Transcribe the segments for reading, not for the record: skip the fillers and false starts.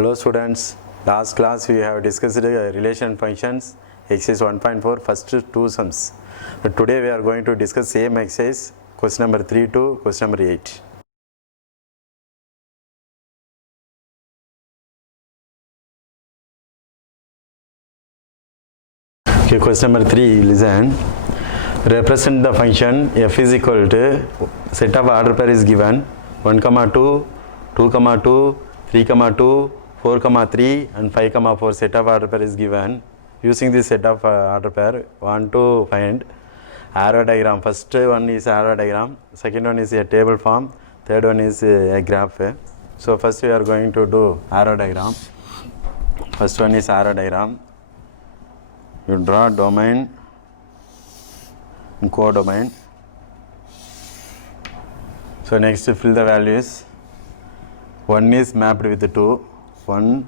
Hello students, last class we have discussed relation functions exercise 1.4 first two sums. But today we are going to discuss same exercise question number 3 to question number 8. Okay, question number 3, listen. Represent the function f is equal to set of order pair is given 1, 2, 2, 2, 3, 2, 4, 3 and 5, 4 set of order pair is given. Using this set of order pair, want to find arrow diagram. First one is arrow diagram, second one is a table form, third one is a graph. So first we are going to do arrow diagram. First one is arrow diagram. You draw domain and codomain. So next fill the values. 1 is mapped with 2, 1,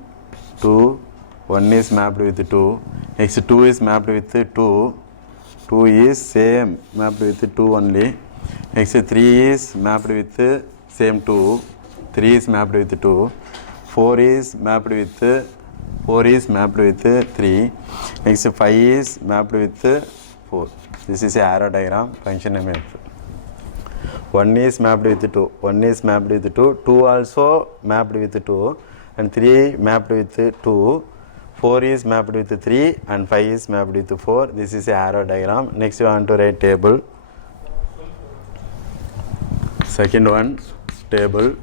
2, 1 is mapped with 2, next 2 is mapped with 2, 2 is same mapped with 2 only, next 3 is mapped with same 2, 3 is mapped with 2, 4 is mapped with 3, next 5 is mapped with 4. This is a arrow diagram, function name f. 1 is mapped with 2, 1 is mapped with 2, 2 also mapped with 2 and 3 mapped with 2, 4 is mapped with 3 and 5 is mapped with 4. This is a arrow diagram. Next you want to write table. Second one, table.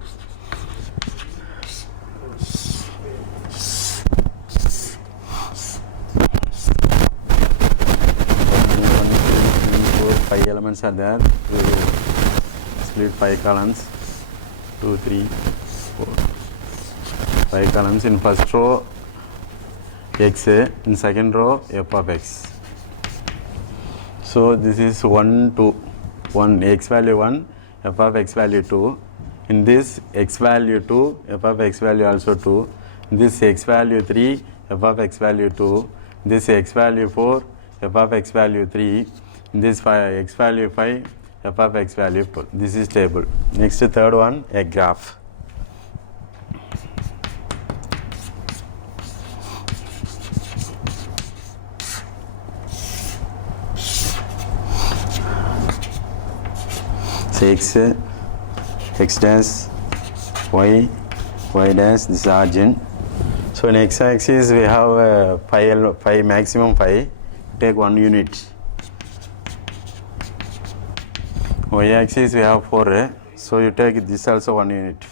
Five elements are there. Split 5 columns, 2, 3, 4, 5 columns. In first row x, in second row f of x. So this is 1, 2, 1 x value 1, f of x value 2. In this x value 2, f of x value also 2. In this x value 3, f of x value 2. In this x value 4, f of x value 3. In this x value 5, f of x value 4. This is table. Next third one, a graph. So x dash, y dash, this is origin. So in x axis we have 5 maximum 5. Take 1 unit. Y axis we have 4, so you take this also 1 unit.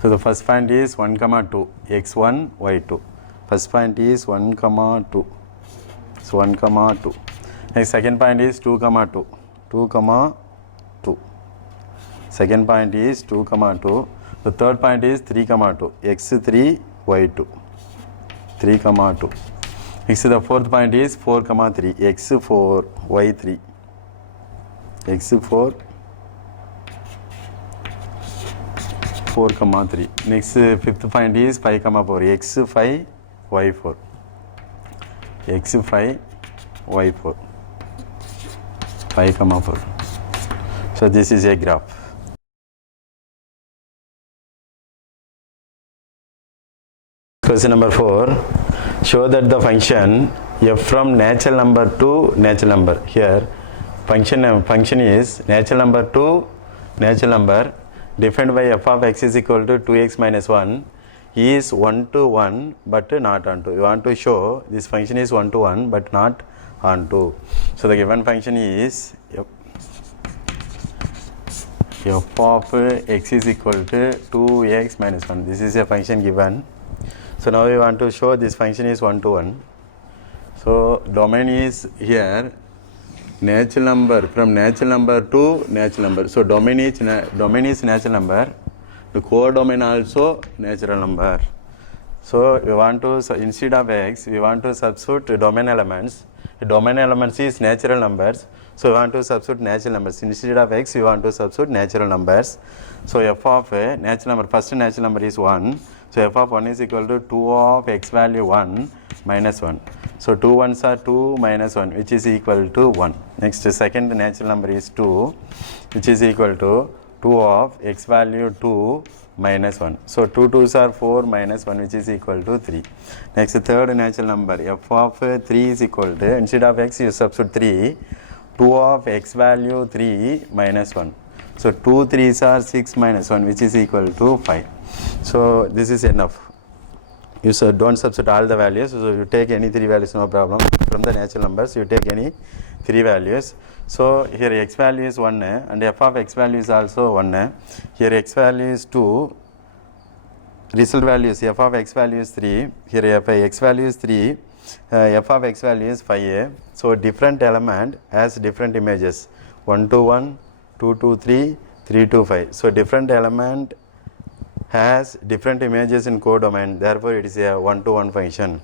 So the first point is 1, 2, x1, y2. First point is 1, 2. So 1, 2. Next second point is 2, 2. 2, 2. Second point is 2, 2. The third point is 3, 2. x3, y2. 3, 2. Next the fourth point is 4, 3. x4, y3. x4, 4, 3. Next fifth point is 5, 4. x5, y4. x5, y4. 5, 4. So this is a graph. Question number 4. Show that the function f from natural number to natural number. Here function is natural number to natural number defined by f of x is equal to 2x minus 1 is 1 to 1 but not on 2. You want to show this function is 1 to 1 but not on 2. So the given function is f of x is equal to 2x minus 1. This is a function given. So now we want to show this function is 1 to 1. So domain is here natural number, from natural number to natural number. So domain is natural number. The codomain also natural number. So we want to, so instead of x, we want to substitute domain elements. The domain elements is natural numbers. So we want to substitute natural numbers. Instead of x, we want to substitute natural numbers. So f of a natural number, first natural number is 1. So f of 1 is equal to 2 of x value 1 minus 1. So 2 ones are 2 minus 1, which is equal to 1. Next second natural number is 2, which is equal to 2 of x value 2 minus 1. So 2 2s are 4 minus 1, which is equal to 3. Next, third natural number, f of 3 is equal to, instead of x you substitute 3, 2 of x value 3 minus 1. So 2 3s are 6 minus 1, which is equal to 5. So this is enough. You don't substitute all the values, so you take any 3 values, no problem. From the natural numbers, you take any 3 values. So here x value is 1 and f of x value is also 1. Here x value is 2. Result value is f of x value is 3. Here f of x value is 3. F of x value is 5a. So different element has different images. 1 to 1, 2 to 3, 3 to 5. So different element has different images in codomain, therefore it is a 1-to-1 function.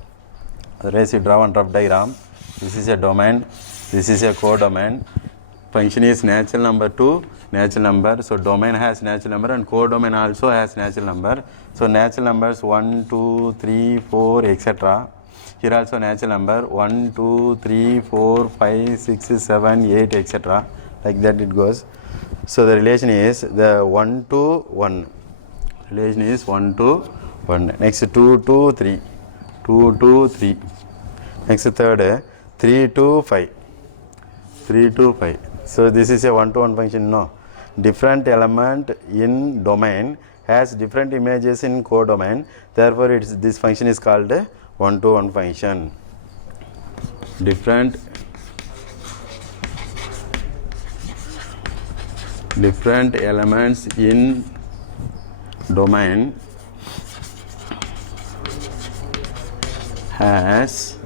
Otherwise you draw one rough diagram. This is a domain, this is a codomain. Function is natural number to natural number. So domain has natural number and codomain also has natural number. So natural numbers 1, 2, 3, 4, etc. Here also natural number 1, 2, 3, 4, 5, 6, 7, 8, etc. Like that it goes. So the relation is the 1 to 1. Relation is 1 to 1. Next 2 to 3. 2 to 3. Next third 3 to 5. 3 to 5. So this is a 1-to-1 function. No. Different element in domain has different images in codomain. Therefore this function is called a 1-to-1 function. Different elements in domain has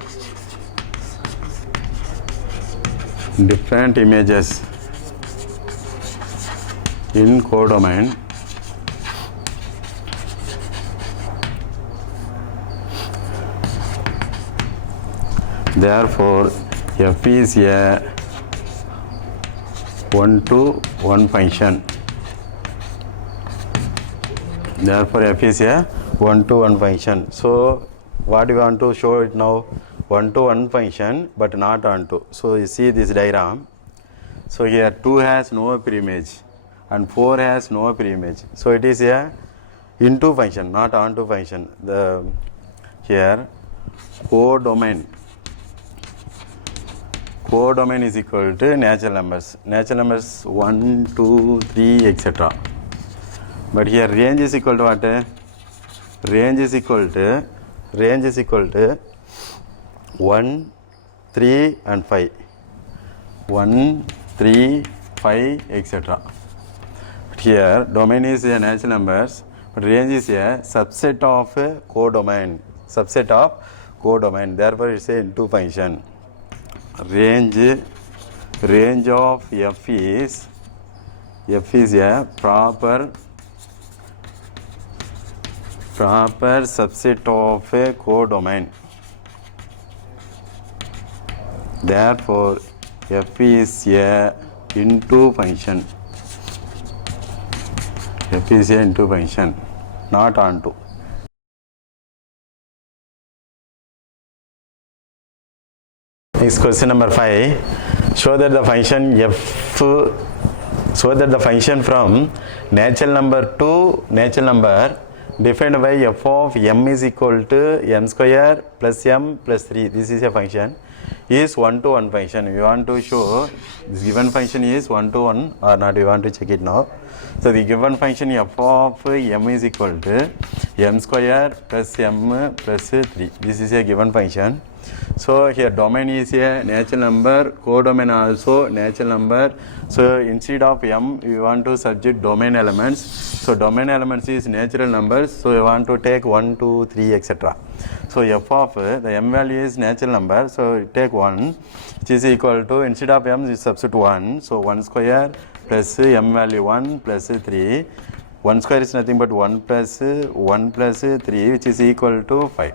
different images in codomain. Therefore f is a 1-to-1 function. Therefore f is a 1-to-1 function. So what we want to show it now? 1-to-1 function but not onto. So you see this diagram. So here 2 has no preimage and 4 has no preimage. So it is a into function, not onto function. The here codomain is equal to natural numbers. Natural numbers 1, 2, 3, etc. But here range is equal to what? Range is equal to 1, 3 and 5. 1, 3, 5, etc. But here domain is a natural numbers, but range is a subset of codomain. Therefore it's a into function. Range of f is a proper subset of a codomain. Therefore f is a into function. F is a into function, not onto. Next question number 5. Show that the function from natural number to natural number defined by f of m is equal to m square plus m plus 3. This is a function. Is 1-to-1 function. We want to show this given function is 1-to-1 or not. We want to check it now. So the given function f of m is equal to m square plus m plus 3. This is a given function. So here domain is a natural number, codomain also natural number. So instead of m, we want to substitute domain elements. So domain elements is natural numbers. So we want to take 1, 2, 3, etc. So f of the m value is natural number. So take 1, which is equal to, instead of m, you substitute 1. So 1 square plus m value 1 plus 3. 1 square is nothing but 1 plus 3, which is equal to 5.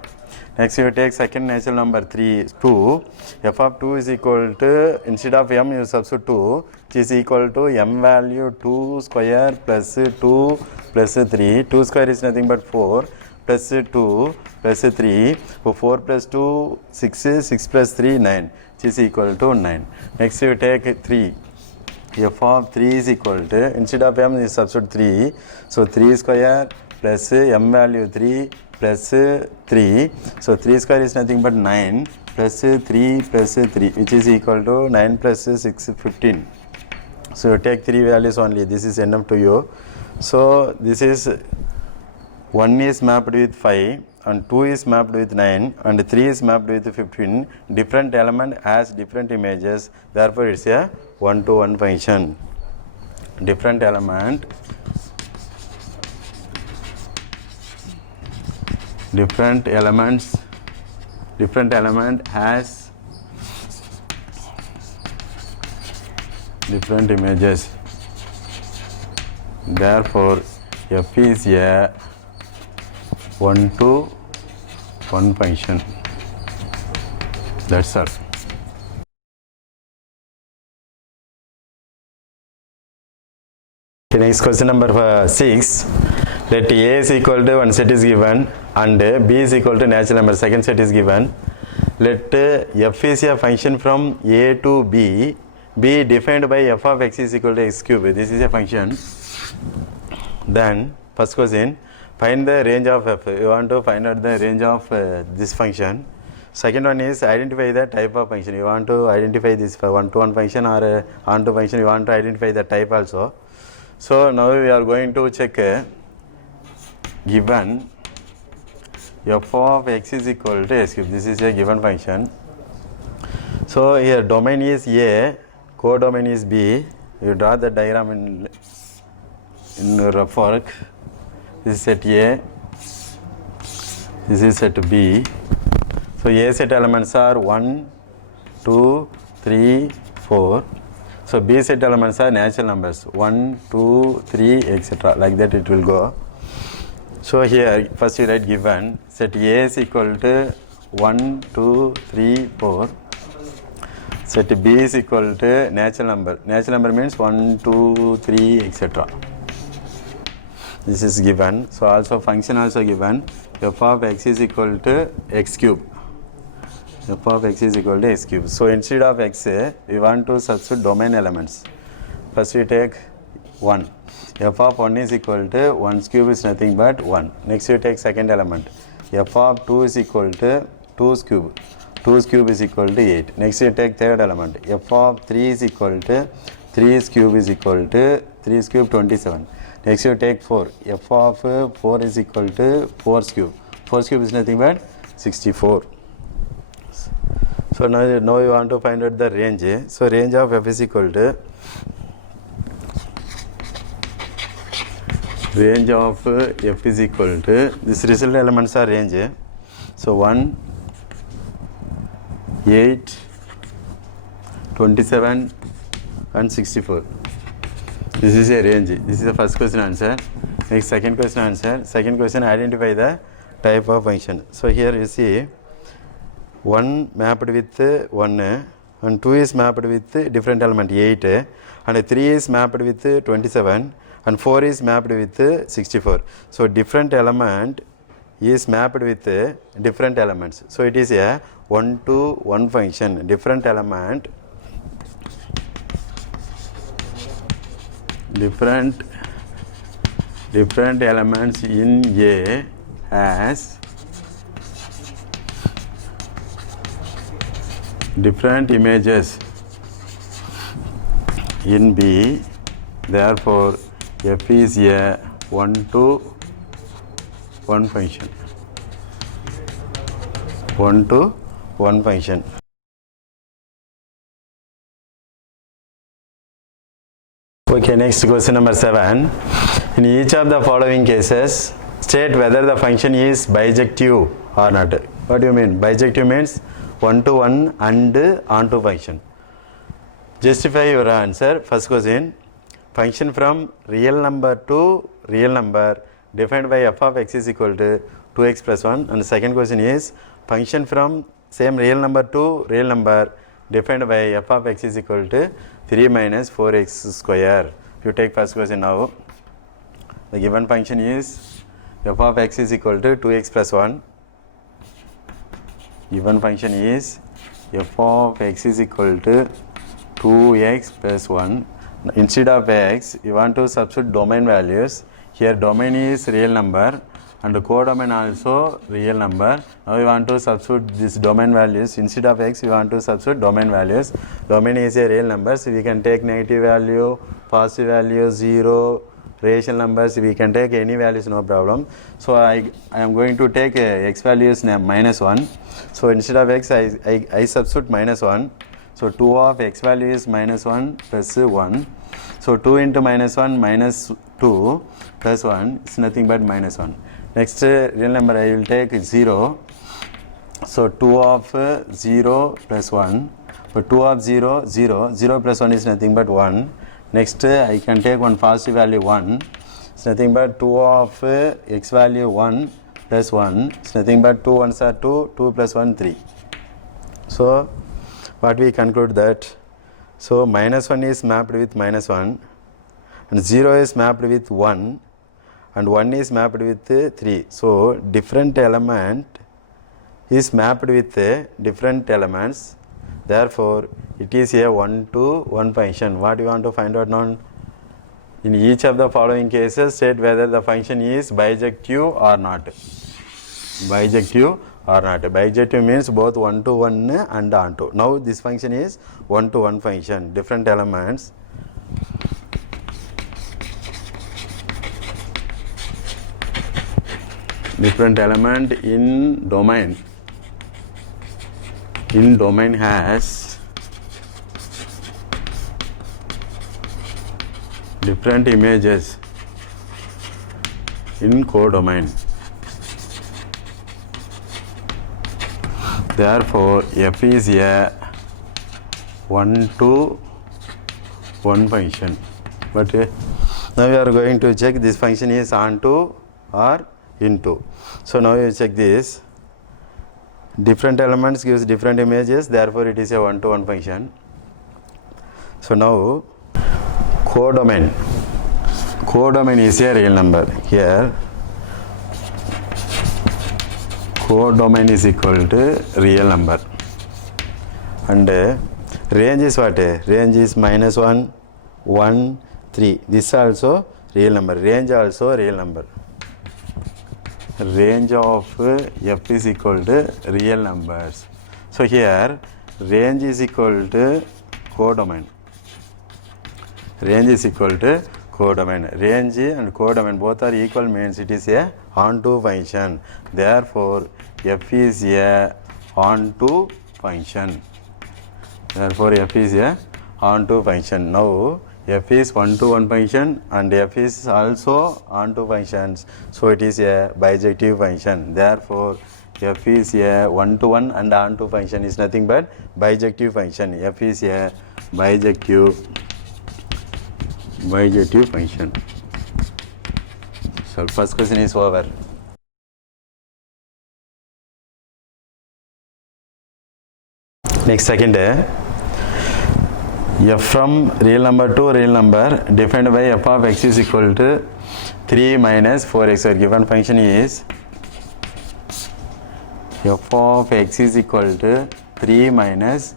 Next you take second natural number 2. F of 2 is equal to, instead of m you substitute 2, which is equal to m value 2 square plus 2 plus 3. 2 square is nothing but 4 plus 2 plus 3. So 4 plus 2 6, 6 plus 3 9, which is equal to 9. Next you take 3. f of 3 is equal to, instead of m, you substitute 3. So 3 square plus m value 3 plus 3. So 3 square is nothing but 9 plus 3 plus 3, which is equal to 9 plus 6, 15. So you take 3 values only. This is enough to you. So this is 1 is mapped with 5 and 2 is mapped with 9 and 3 is mapped with 15. Different element has different images, therefore it's a one-to-one function. Different element has different images, therefore f is a one-to-one function. That's all. Okay, next question number 6. Let A is equal to one set is given and B is equal to natural number, second set is given. Let f is a function from A to B be defined by f of x is equal to x cube. This is a function. Then first question, find the range of f. You want to find out the range of this function. Second one is identify the type of function. You want to identify this one-to-one function or onto function. You want to identify the type also. So now we are going to check given f of x is equal to x cube. This is a given function. So here domain is A, codomain is B. You draw the diagram in rough work. This is set A, this is set B. So A set elements are 1, 2, 3, 4. So B set elements are natural numbers 1, 2, 3, etc. Like that it will go. So here first you write given set A is equal to 1, 2, 3, 4. Set B is equal to natural number. Natural number means 1, 2, 3, etc. This is given. So also function also given. F of x is equal to x cube. F of x is equal to x cube. So instead of x, we want to substitute domain elements. First we take 1. F of 1 is equal to 1's cube is nothing but 1. Next we take second element. F of 2 is equal to 2's cube. 2's cube is equal to 8. Next we take third element. F of 3 is equal to 3's cube is equal to 3's cube 27. Next you take 4. F of 4 is equal to 4's cube. 4's cube is nothing but 64. So now you want to find out the range. So range of f is equal to this result elements are range. So 1, 8, 27 and 64. This is a range. This is the first question answer. Next second question answer. Second question, identify the type of function. So here you see 1 mapped with 1 and 2 is mapped with different element 8 and 3 is mapped with 27 and 4 is mapped with 64. So different element is mapped with different elements. So it is a one-to-one function. Different element, different elements in A has different images in B, therefore f is a one-to-one function. One-to-one function. Okay, next question number 7. In each of the following cases, state whether the function is bijective or not. What do you mean? Bijective means one-to-one and onto function. Justify your answer. First question, function from real number to real number defined by f of x is equal to 2x plus 1. And the second question is function from same real number to real number defined by f of x is equal to 3 minus 4x square. You take first question now. The given function is f of x is equal to 2x plus 1. Given function is f of x is equal to 2x plus 1 Instead of x, you want to substitute domain values. Here domain is real number and codomain also real number. Now we want to substitute this domain values. Instead of x, we want to substitute domain values. Domain is a real number, so we can take negative value, positive value, 0, rational numbers, we can take any values, no problem. So I am going to take x values minus 1. So instead of x, I substitute minus 1. So 2 of x value is minus 1 plus 1. So 2 into minus 1 minus 2 plus 1 is nothing but minus 1. Next real number I will take 0. So 2 of 0 plus 1. So 2 of 0, 0. 0 plus 1 is nothing but 1. Next I can take one positive value 1. It's nothing but 2 of x value 1 plus 1. It's nothing but 2 1s are 2. 2 plus 1, 3. So what we conclude that, so minus 1 is mapped with minus 1 and 0 is mapped with 1 and 1 is mapped with 3. So different element is mapped with different elements, therefore it is a 1 to 1 function. What you want to find out now? In each of the following cases, state whether the function is bijective or not. Bijective or not. Bijective means both 1 to 1 and onto. Now this function is 1 to 1 function. Different elements. Different element in domain. In domain has different images in codomain. Therefore, f is a 1 to 1 function. But now we are going to check this function is onto or into. So now you check this. Different elements gives different images. Therefore, it is a 1 to 1 function. So now codomain. Codomain is a real number. Here codomain is equal to real number and range is what? Range is minus 1, 1, 3. This also real number. Range also real number. Range of f is equal to real numbers. So here range is equal to codomain. Range is equal to codomain. Range and codomain both are equal means it is a onto function. Therefore, f is a onto function. Therefore, f is a onto function. Now, f is 1 to 1 function and f is also onto functions. So, it is a bijective function. Therefore, f is a 1 to 1 and onto function is nothing but bijective function. F is a bijective function. So first question is over. Next second, f from real number to real number defined by f of x is equal to 3 minus 4x. Our given function is f of x is equal to 3 minus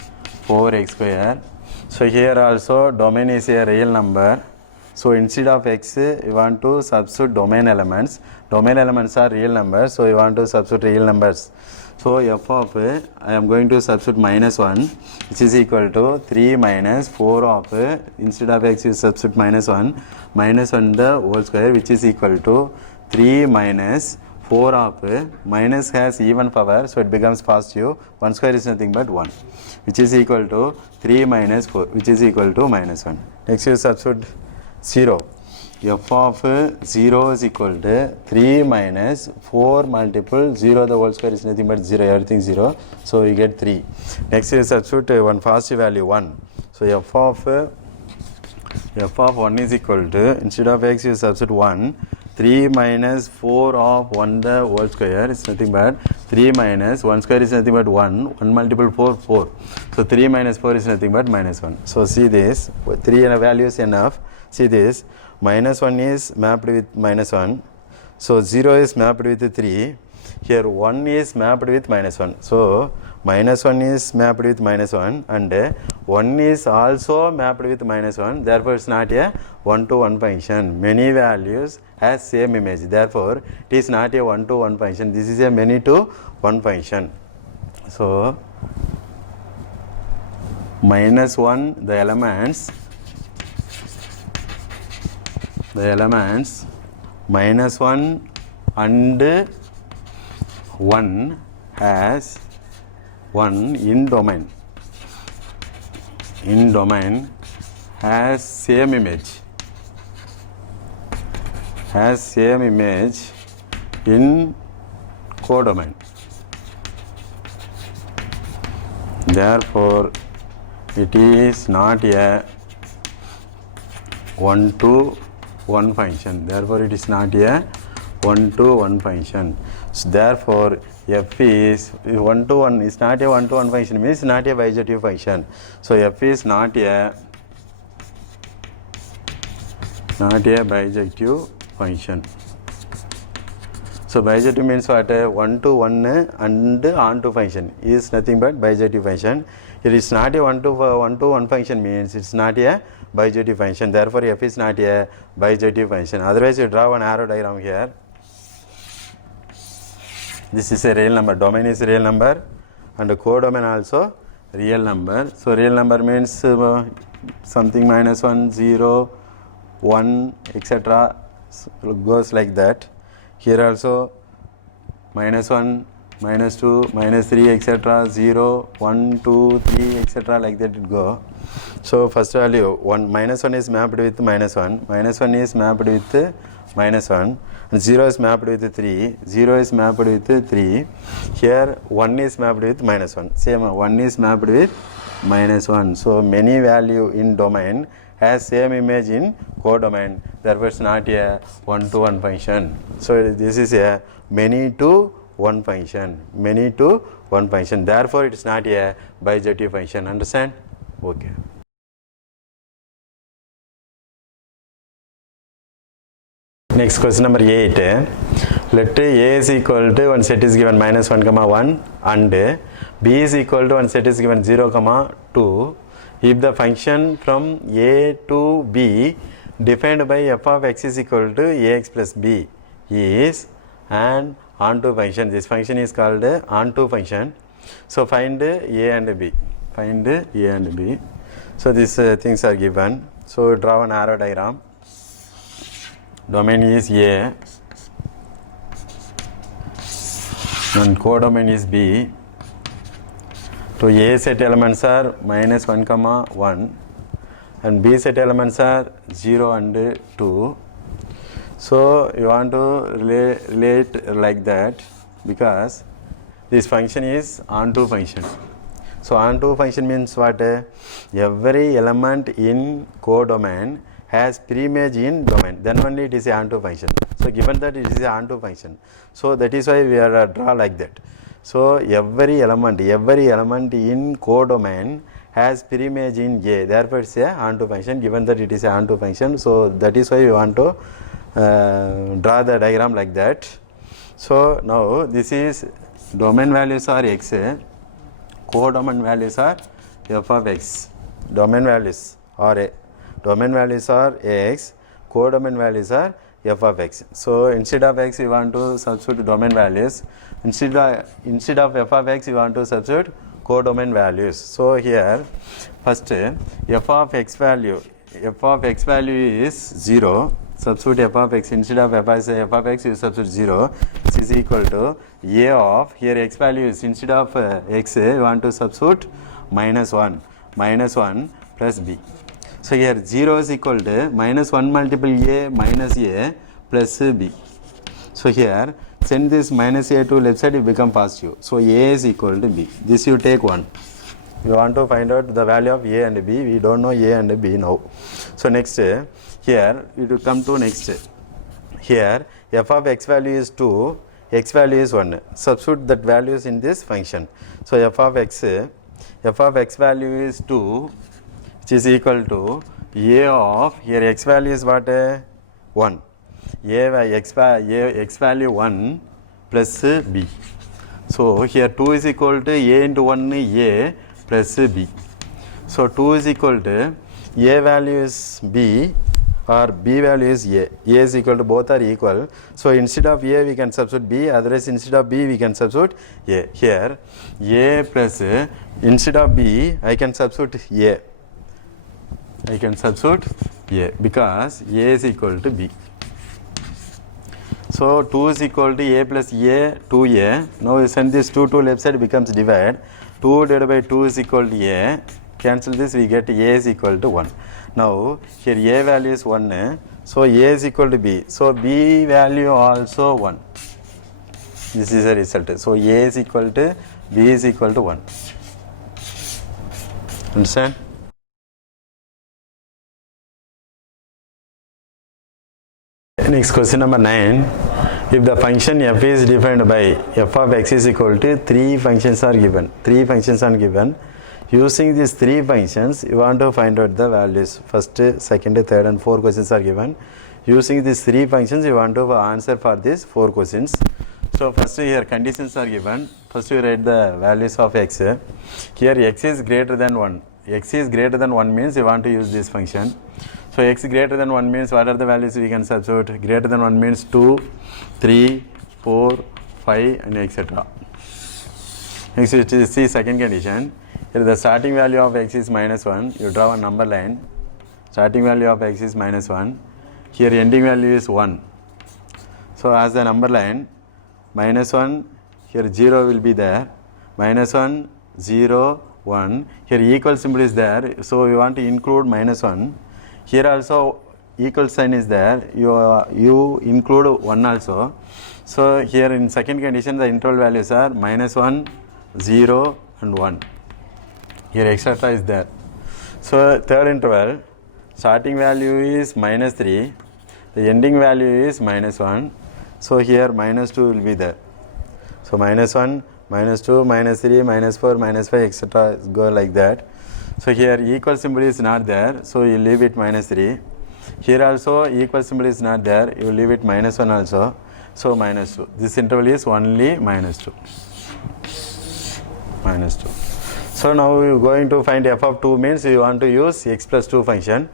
4x square. So here also domain is a real number. So instead of x, we want to substitute domain elements. Domain elements are real numbers, so we want to substitute real numbers. So f of I am going to substitute minus 1, which is equal to 3 minus 4 of instead of x, you substitute minus 1 the whole square, which is equal to 3 minus 4 of minus has even power, so it becomes positive. 1 square is nothing but 1, which is equal to 3 minus 4, which is equal to minus 1. Next you substitute 0. F of 0 is equal to 3 minus 4 multiple 0, the whole square is nothing but 0, everything 0. So we get 3. Next you substitute one positive value 1. So f of 1 is equal to, instead of x you substitute 1. 3 minus 4 of 1 the whole square is nothing but 3 minus 1 square is nothing but 1. 1 multiple 4, 4. So 3 minus 4 is nothing but minus 1. So see this, 3 value is enough. See this, minus 1 is mapped with minus 1. So 0 is mapped with 3. Here 1 is mapped with minus 1. So minus 1 is mapped with minus 1 and 1 is also mapped with minus 1, therefore it's not a 1 to 1 function. Many values has same image, therefore it is not a 1 to 1 function. This is a many to 1 function. So minus 1, the elements minus 1 and 1 has 1 in domain has same image in codomain. Therefore it is not a 1 to 1 function. Therefore it is not a 1 to 1 function. So therefore f is 1 to 1 is not a 1 to 1 function, means not a bijective function. So f is not a bijective function. So bijective means what? 1 to 1 and onto function is nothing but bijective function. It is not a 1 to 1 function, means it's not a bijective function. Therefore f is not a bijective function. Otherwise you draw an arrow diagram here. This is a real number, domain is real number and the codomain also real number. So real number means something minus 1, 0, 1, etc. goes like that. Here also minus 1, minus 2, minus 3, etc. 0, 1, 2, 3, etc. like that it go. So first value minus 1 is mapped with minus 1, minus 1 is mapped with minus 1, and 0 is mapped with 3, 0 is mapped with 3. Here 1 is mapped with minus 1, same 1 is mapped with minus 1. So many value in domain has same image in codomain, therefore it's not a 1 to 1 function. So this is a many to 1 function, therefore it is not a bijective function. Understand? Okay. Next question number 8. Let A is equal to one set is given minus 1 comma 1 and B is equal to one set is given 0 comma 2. If the function from A to B defined by f of x is equal to ax plus b is an onto function, this function is called onto function. So find A and B. So these things are given. So draw an arrow diagram. Domain is A and codomain is B. So A set elements are minus 1 comma 1 and B set elements are 0 and 2. So you want to relate like that because this function is onto function. So onto function means what? Every element in codomain has preimage in domain, then only it is a onto function. So given that it is a onto function, so that is why we are draw like that. So every element in codomain has preimage in A, therefore it is a onto function. Given that it is a onto function, so that is why we want to draw the diagram like that. So now this is domain values are x, codomain values are f of x. Domain values are x, codomain values are f of x. So instead of x we want to substitute domain values, instead of f of x we want to substitute codomain values. So here first f of x value is 0. Substitute f of x, instead of f of x you substitute 0, which is equal to a of, here x value is, instead of x we want to substitute minus 1 plus b. So here 0 is equal to minus 1 multiple a minus a plus b. So here send this minus a to left side, it become positive. So a is equal to b. This you take 1. You want to find out the value of a and b. We don't know a and b now. So next here it will come to next. Here f of x value is 2, x value is 1. Substitute that values in this function. So f of x value is 2, which is equal to a of, here x value is what? 1. X value 1 plus b. So here 2 is equal to a into 1 a plus b. So 2 is equal to a value is b or b value is a. A is equal to, both are equal. So instead of a we can substitute b, otherwise instead of b we can substitute a. Here a plus instead of b I can substitute a. I can substitute a because a is equal to b. So 2 is equal to a plus a, 2a. Now you send this 2 to left side, becomes divide. 2 divided by 2 is equal to a. Cancel this, we get a is equal to 1. Now here a value is 1, so a is equal to b. So b value also 1. This is the result. So a is equal to b is equal to 1. Understand? Next question number 9. If the function f is defined by f of x is equal to 3 functions are given. 3 functions are given. Using these 3 functions, you want to find out the values. First, second, third and 4 questions are given. Using these 3 functions, you want to answer for these 4 questions. So first here conditions are given. First you write the values of x. Here x is greater than 1. X is greater than 1 means you want to use this function. So x greater than 1 means what are the values we can substitute? Greater than 1 means 2, 3, 4, 5 and etc. Next you see second condition. Here the starting value of x is minus 1. You draw a number line. Starting value of x is minus 1. Here ending value is 1. So as the number line, minus 1, here 0 will be there. Minus 1, 0, 1. Here equal symbol is there. So you want to include minus 1. Here also equal sign is there. You include 1 also. So here in second condition the interval values are minus 1, 0 and 1. Here etc. is there. So third interval, starting value is minus 3. The ending value is minus 1. So here minus 2 will be there. So minus 1, minus 2, minus 3, minus 4, minus 5 etc. go like that. So here equal symbol is not there. So you leave it minus 3. Here also equal symbol is not there. You leave it minus 1 also. So minus 2. This interval is only minus 2. Minus 2. So now you are going to find f of 2 means you want to use x plus 2 function.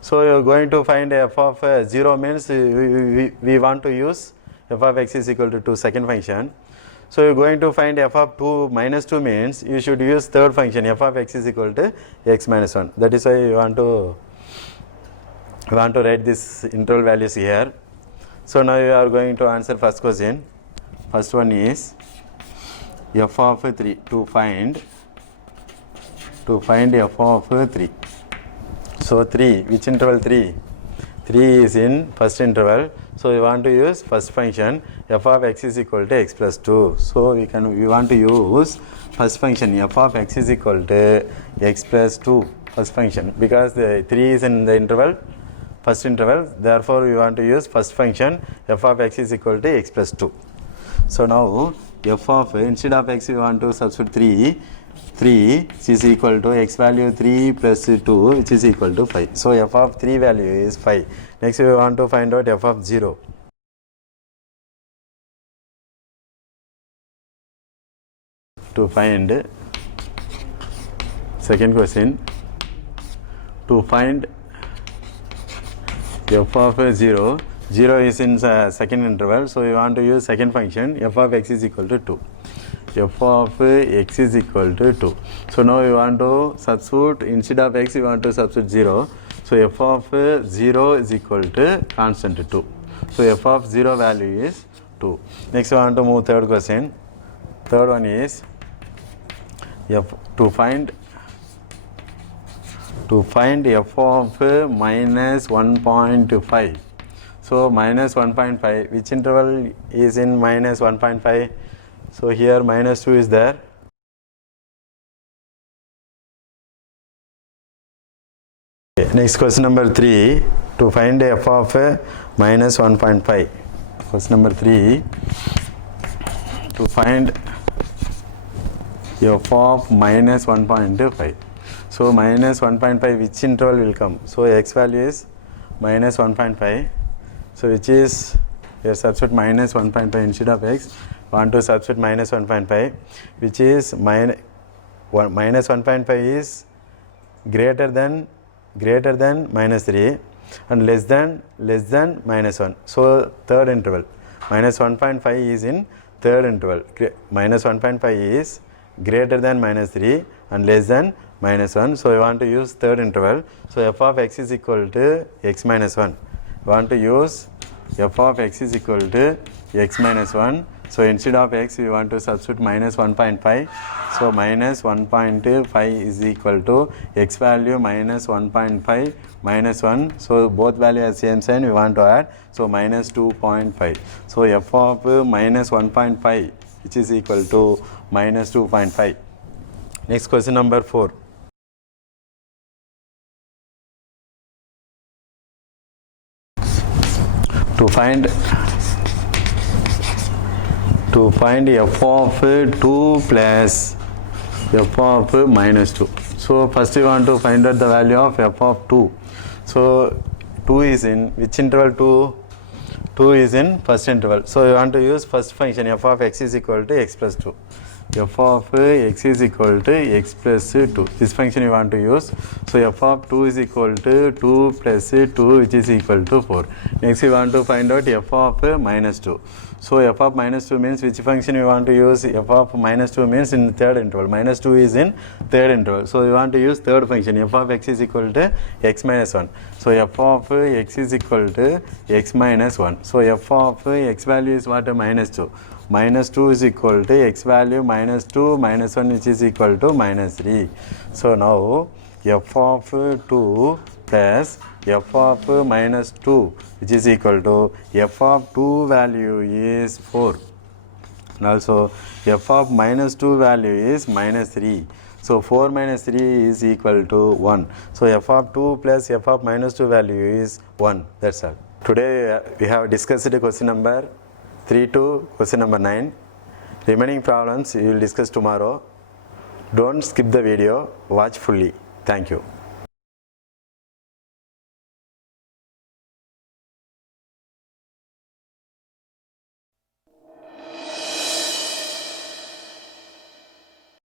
So you are going to find f of 0 means we want to use f of x is equal to 2 second function. So you are going to find f of 2 minus 2 means you should use third function f of x is equal to x minus 1. That is why you want to write this interval values here. So now you are going to answer first question. First one is f of 3 to find f of 3. So 3, which interval 3? 3 is in first interval. So we want to use first function f of x is equal to x plus 2. So we want to use first function f of x is equal to x plus 2 first function because the 3 is in the interval, first interval. Therefore we want to use first function f of x is equal to x plus 2. So now f of, instead of x we want to substitute 3 which is equal to x value 3 plus 2 which is equal to 5. So f of 3 value is 5. Next we want to find out f of 0. To find, second question, to find f of 0. 0 is in second interval, so we want to use second function f of x is equal to 2. F of x is equal to 2. So now we want to substitute, instead of x we want to substitute 0. So f of 0 is equal to constant 2. So f of 0 value is 2. Next we want to move third question. Third one is to find f of minus 1.5. So minus 1.5, which interval is in minus 1.5? So here minus 2 is there. Okay. Next question number 3, to find f of minus 1.5. Question number 3, to find f of minus 1.5. So minus 1.5, which interval will come? So x value is minus 1.5. So which is, here substitute minus 1.5 instead of x. Want to substitute minus 1.5, which is minus 1.5 is greater than minus 3 and less than minus 1. So third interval. Minus 1.5 is in third interval. Minus 1.5 is greater than minus 3 and less than minus 1. So we want to use third interval. So f of x is equal to x minus 1. We want to use f of x is equal to x minus 1. So instead of x we want to substitute minus 1.5. So minus 1.5 is equal to x value minus 1.5 minus 1. So both values are same sign, we want to add. So minus 2.5. So f of minus 1.5 which is equal to minus 2.5. Next question number 4. To find f of 2 plus f of minus 2. So first we want to find out the value of f of 2. So 2 is in which interval? 2 is in first interval. So we want to use first function f of x is equal to x plus 2. F of x is equal to x plus 2. This function you want to use. So f of 2 is equal to 2 plus 2 which is equal to 4. Next we want to find out f of minus 2. So f of minus 2 means which function you want to use? F of minus 2 means in third interval. Minus 2 is in third interval. So we want to use third function. F of x is equal to x minus 1. So f of x is equal to x minus 1. So f of x value is what? Minus 2. Minus 2 is equal to x value minus 2 minus 1 which is equal to minus 3. So now f of 2 plus f of minus 2 which is equal to f of 2 value is 4 and also f of minus 2 value is minus 3. So 4 minus 3 is equal to 1. So f of 2 plus f of minus 2 value is 1. That's all. Today we have discussed question number 3 to question number 9. Remaining problems we will discuss tomorrow. Don't skip the video, watch fully. Thank you.